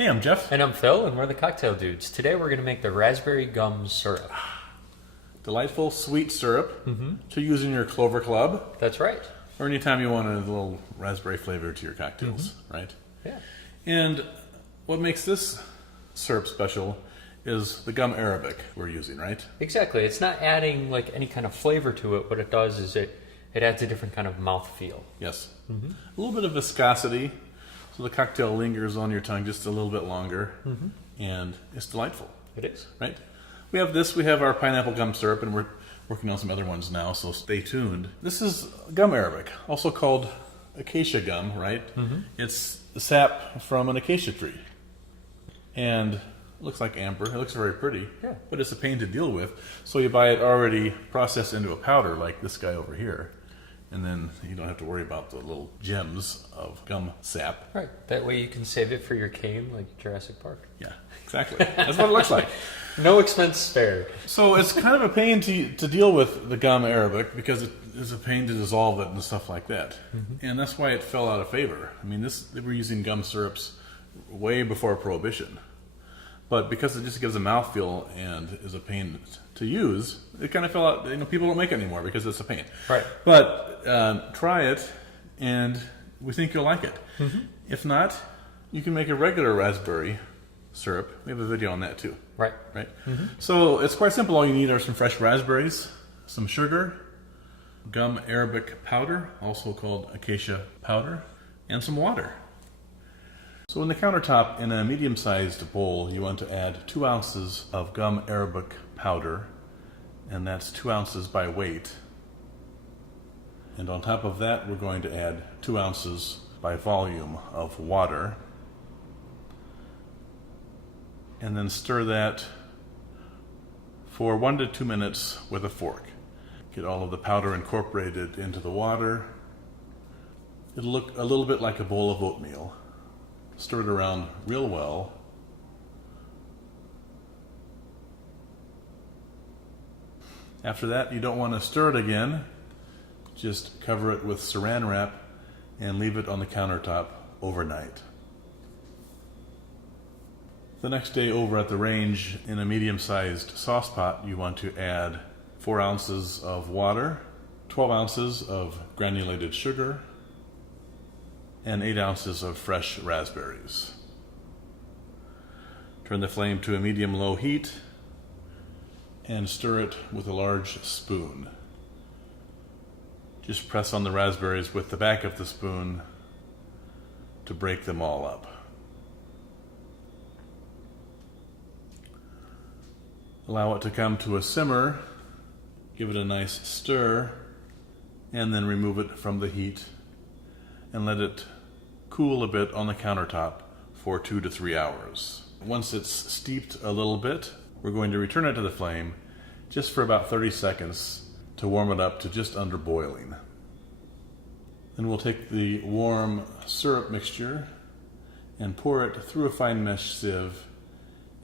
Hey, I'm Jeff. And I'm Phil, and we're the Cocktail Dudes. Today we're going to make the raspberry gum syrup. Delightful sweet syrup to use in your Clover Club. That's right. Or anytime you want a little raspberry flavor to your cocktails, right? Yeah. And what makes this syrup special is the gum arabic we're using, right? Exactly. It's not adding like any kind of flavor to it. What it does is it adds a different kind of mouthfeel. Yes. A little bit of viscosity, so the cocktail lingers on your tongue just a little bit longer, and it's delightful. It is. Right? We have our pineapple gum syrup, and we're working on some other ones now, so stay tuned. This is gum arabic, also called acacia gum, right? It's the sap from an acacia tree. And it looks like amber. It looks very pretty, but it's a pain to deal with. So you buy it already processed into a powder like this guy over here. And then you don't have to worry about the little gems of gum sap. Right. That way you can save it for your cane like Jurassic Park. Yeah, exactly. That's what it looks like. No expense spared. So it's kind of a pain to deal with the gum arabic because it is a pain to dissolve it and stuff like that. And that's why it fell out of favor. I mean, they were using gum syrups way before Prohibition. But because it just gives a mouthfeel and is a pain to use, it kind of fell out. You know, people don't make it anymore because it's a pain. Right. But try it, and we think you'll like it. If not, you can make a regular raspberry syrup. We have a video on that too. Right. Right. So it's quite simple. All you need are some fresh raspberries, some sugar, gum arabic powder, also called acacia powder, and some water. So in the countertop, in a medium-sized bowl, you want to add 2 ounces of gum arabic powder, and that's 2 ounces by weight. And on top of that, we're going to add 2 ounces by volume of water. And then stir that for 1 to 2 minutes with a fork. Get all of the powder incorporated into the water. It'll look a little bit like a bowl of oatmeal. Stir it around real well. After that, you don't want to stir it again. Just cover it with saran wrap and leave it on the countertop overnight. The next day over at the range, in a medium-sized sauce pot, you want to add 4 ounces of water, 12 ounces of granulated sugar, and 8 ounces of fresh raspberries. Turn the flame to a medium-low heat and stir it with a large spoon. Just press on the raspberries with the back of the spoon to break them all up. Allow it to come to a simmer, give it a nice stir, and then remove it from the heat and let it cool a bit on the countertop for 2 to 3 hours. Once it's steeped a little bit, we're going to return it to the flame just for about 30 seconds to warm it up to just under boiling. Then we'll take the warm syrup mixture and pour it through a fine mesh sieve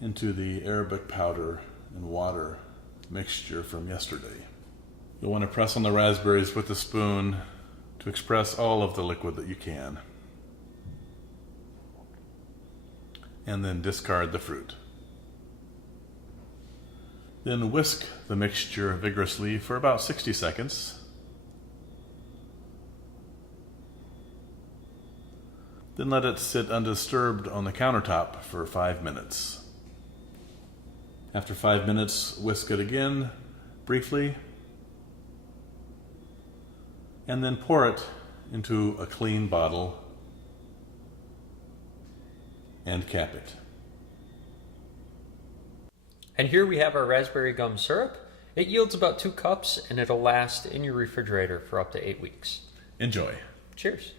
into the arabic powder and water mixture from yesterday. You'll want to press on the raspberries with the spoon to express all of the liquid that you can. And then discard the fruit. Then whisk the mixture vigorously for about 60 seconds. Then let it sit undisturbed on the countertop for 5 minutes. After 5 minutes, whisk it again, briefly, and then pour it into a clean bottle and cap it. And here we have our raspberry gum syrup. It yields about 2 cups, and it'll last in your refrigerator for up to 8 weeks. Enjoy. Cheers.